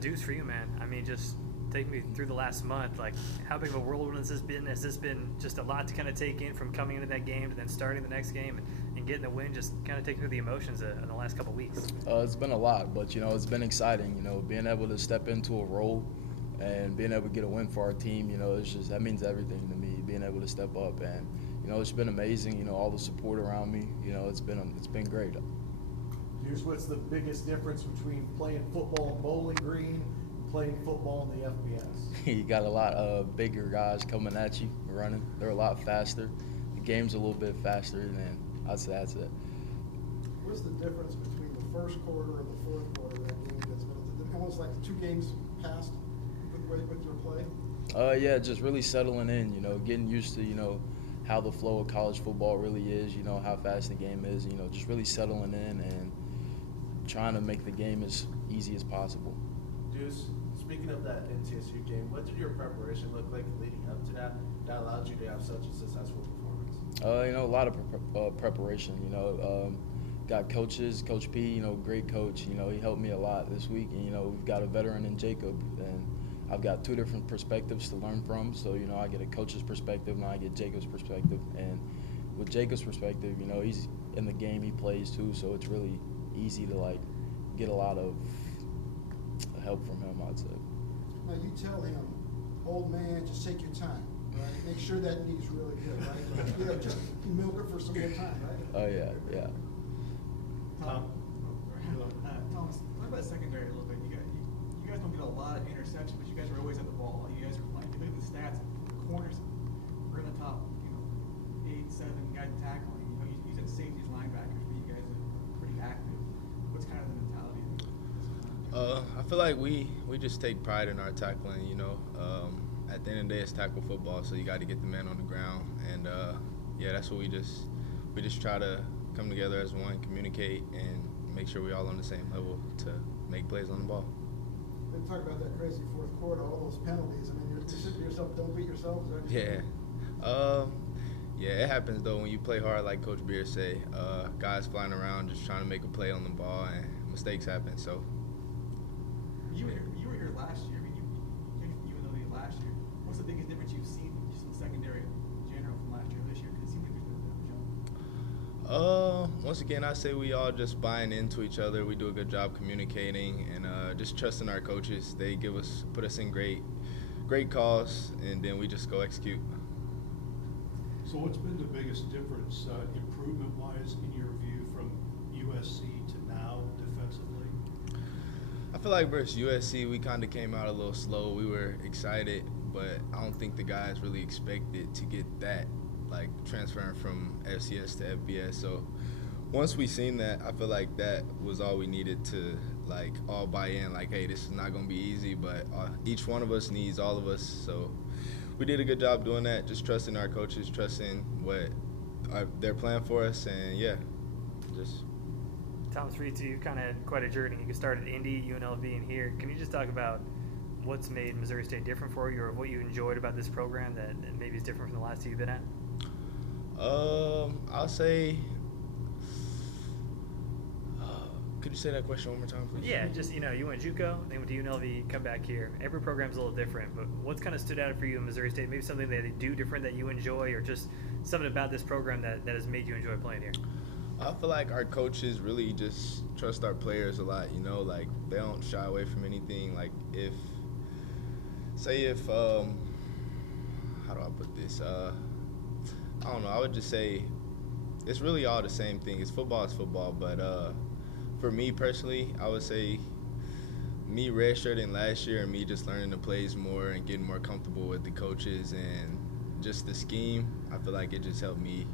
Deuce, for you, man. I mean, just take me through the last month. Like, how big of a whirlwind has this been? Has this been just a lot to kind of take in from coming into that game to then starting the next game and getting the win? Just kind of taking through the emotions in the last couple of weeks. It's been a lot, but it's been exciting. Being able to step into a role and being able to get a win for our team. It's just that means everything to me. Being able to step up and it's been amazing. All the support around me. It's been great. Deuce, what's the biggest difference between playing football in Bowling Green and playing football in the FBS? You got a lot of bigger guys coming at you, running. They're a lot faster. The game's a little bit faster, and I'd say that's it. What's the difference between the first quarter and the fourth quarter of that game? It's been almost like 2 games passed with your play? Yeah, just really settling in, getting used to, how the flow of college football really is, how fast the game is, just really settling in and trying to make the game as easy as possible. Deuce, speaking of that MTSU game, what did your preparation look like leading up to that allowed you to have such a successful performance? A lot of preparation, got coaches, Coach P, great coach, he helped me a lot this week, and, we've got a veteran in Jacob, and I've got 2 different perspectives to learn from, so, I get a coach's perspective and I get Jacob's perspective, and with Jacob's perspective, he's in the game, he plays too, so it's really easy to, get a lot of help from him, I'd say. Now, you tell him, old man, just take your time, right? Make sure that knee's really good, right? Just milk it for some more time, right? Oh, yeah. Thomas, talk about secondary a little bit. You guys don't get a lot of interceptions, but you guys are always at the ball. You guys are playing. If you look at the stats, the corners are in the top, 8, 7 guys tackling. You said safeties, linebackers, but you guys are pretty active. What's kind of the mentality? I feel like we just take pride in our tackling. At the end of the day, it's tackle football, so you got to get the man on the ground, and that's what we just try to come together as one, communicate, and make sure we're all on the same level to make plays on the ball. They talk about that crazy fourth quarter, all those penalties. I mean, you're saying to yourself, don't beat yourself. Is that it happens though when you play hard, like Coach Beer say. Guys flying around just trying to make a play on the ball, and mistakes happen. So you were here last year. I mean, you were the last year. What's the biggest difference you've seen just in the secondary in general from last year to this year? Because it seems like there's been a jump. Once again, I say we all just buying into each other. We do a good job communicating and just trusting our coaches. They put us in great calls, and then we just go execute. So what's been the biggest difference, improvement-wise, in your view, from USC to now defensively? I feel like versus USC, we kind of came out a little slow. We were excited, but I don't think the guys really expected to get that, transferring from FCS to FBS. So once we seen that, I feel like that was all we needed to, all buy in. Hey, this is not going to be easy, but each one of us needs all of us. So we did a good job doing that, just trusting our coaches, trusting what they're playing for us, and, just. Thomas, for you too, you kind of had quite a journey. You started at Indy, UNLV, and here. Can you just talk about what's made Missouri State different for you, or what you enjoyed about this program that maybe is different from the last 2 you've been at? I'll say. Could you say that question one more time, please? Yeah, just you went JUCO, then went to UNLV, come back here. Every program's a little different, but what's kind of stood out for you in Missouri State? Maybe something that they do different that you enjoy, or just something about this program that has made you enjoy playing here? I feel like our coaches really just trust our players a lot. They don't shy away from anything. If how do I put this? I don't know. I would just say it's really all the same thing. It's football, but for me personally, I would say me redshirting last year and me just learning the plays more and getting more comfortable with the coaches and just the scheme, I feel like it just helped me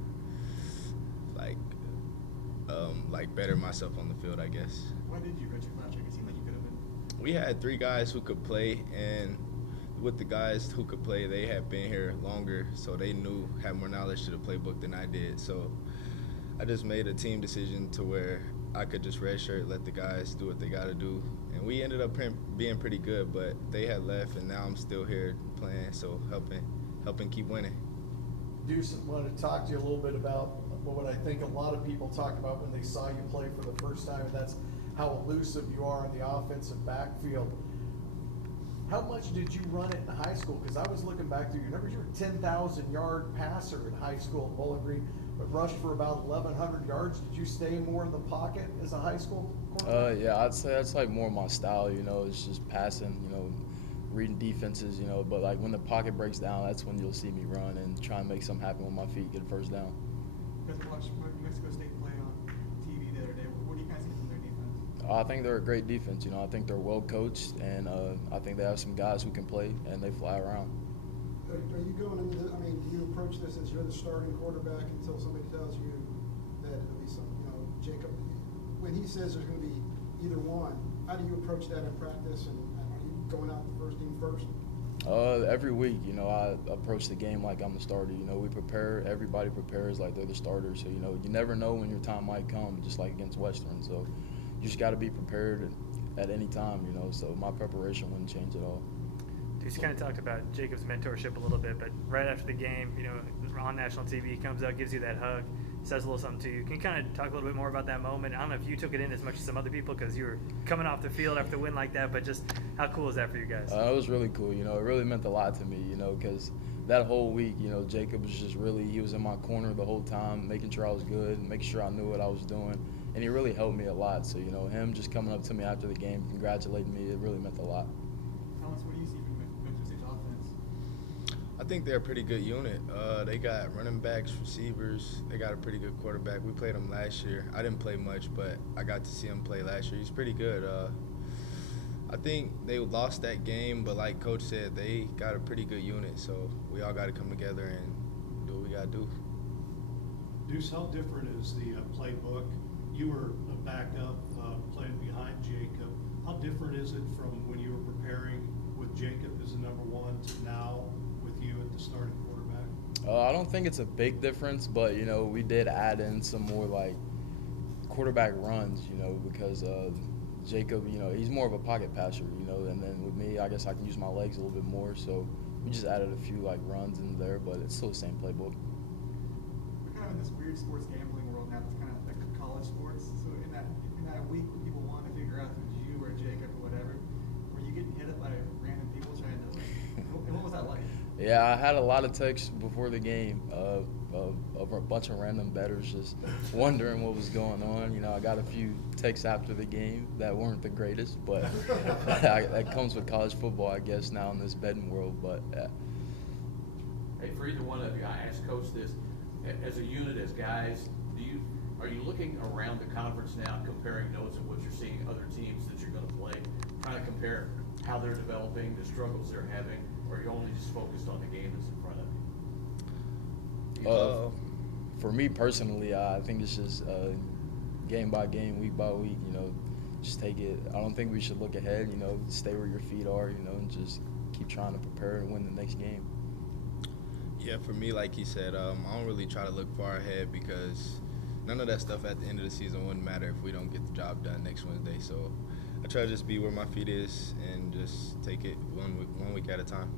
better myself on the field, I guess. Why did you redshirt last year? It seemed like you could have been. We had 3 guys who could play, and with the guys who could play, they had been here longer, so they had more knowledge to the playbook than I did. So I just made a team decision to where I could just redshirt, let the guys do what they got to do. And we ended up being pretty good, but they had left, and now I'm still here playing, so helping keep winning. Deuce, I wanted to talk to you a little bit about what I think a lot of people talk about when they saw you play for the first time, and that's how elusive you are in the offensive backfield. How much did you run it in high school? Because I was looking back through your numbers. You were a 10,000-yard passer in high school at Bowling Green, but rushed for about 1,100 yards. Did you stay more in the pocket as a high school quarterback? Yeah, I'd say that's like more my style. It's just passing. Reading defenses. But like when the pocket breaks down, that's when you'll see me run and try and make something happen with my feet, get a first down. You guys watched Mexico State play on TV the other day. What do you guys think from their defense? I think they're a great defense. I think they're well coached, and I think they have some guys who can play, and they fly around. Are you going into the, do you approach this as you're the starting quarterback until somebody tells you that it'll be some, Jacob, when he says there's going to be either one, how do you approach that in practice, and are you going out the first team first? Every week, I approach the game like I'm the starter. We prepare, everybody prepares like they're the starter. So, you never know when your time might come, just like against Western. So you just got to be prepared at any time, so my preparation wouldn't change at all. Deuce kind of talked about Jacob's mentorship a little bit, but right after the game, on national TV, he comes out, gives you that hug, says a little something to you. Can you kind of talk a little bit more about that moment? I don't know if you took it in as much as some other people because you were coming off the field after the win like that, but just how cool is that for you guys? It was really cool. It really meant a lot to me, because that whole week, Jacob was just he was in my corner the whole time, making sure I was good, making sure I knew what I was doing, and he really helped me a lot. So, him just coming up to me after the game, congratulating me, it really meant a lot. Thomas, what do you see from Mexico State's offense? I think they're a pretty good unit. They got running backs, receivers. They got a pretty good quarterback. We played him last year. I didn't play much, but I got to see him play last year. He's pretty good. I think they lost that game, but like Coach said, they got a pretty good unit. So we all got to come together and do what we got to do. Deuce, how different is the playbook? You were a backup playing behind Jacob. How different is it from when you were preparing with Jacob as the number one to now with you at the starting quarterback? I don't think it's a big difference, but, we did add in some more, like, quarterback runs, because Jacob, he's more of a pocket passer, and then with me, I guess I can use my legs a little bit more, so we just added a few, like, runs in there, but it's still the same playbook. We're kind of in this weird sports gambling world now. It's kind of like college sports. So in that week when people want to figure out who's you or Jacob or whatever, were you getting hit up by random people trying to what was that like? Yeah, I had a lot of texts before the game of a bunch of random bettors just wondering what was going on. I got a few texts after the game that weren't the greatest, but that comes with college football, I guess, now in this betting world. But yeah. Hey, for either one of you, I asked Coach this: as a unit, as guys, are you looking around the conference now, comparing notes of what you're seeing other teams that you're going to play, trying to compare how they're developing, the struggles they're having, or are you only just focused on the game that's in front of you? For me personally, I think it's just game by game, week by week. Just take it. I don't think we should look ahead. Stay where your feet are. And just keep trying to prepare and win the next game. Yeah, for me, like he said, I don't really try to look far ahead because none of that stuff at the end of the season wouldn't matter if we don't get the job done next Wednesday. So I try to just be where my feet is and just take it one week at a time.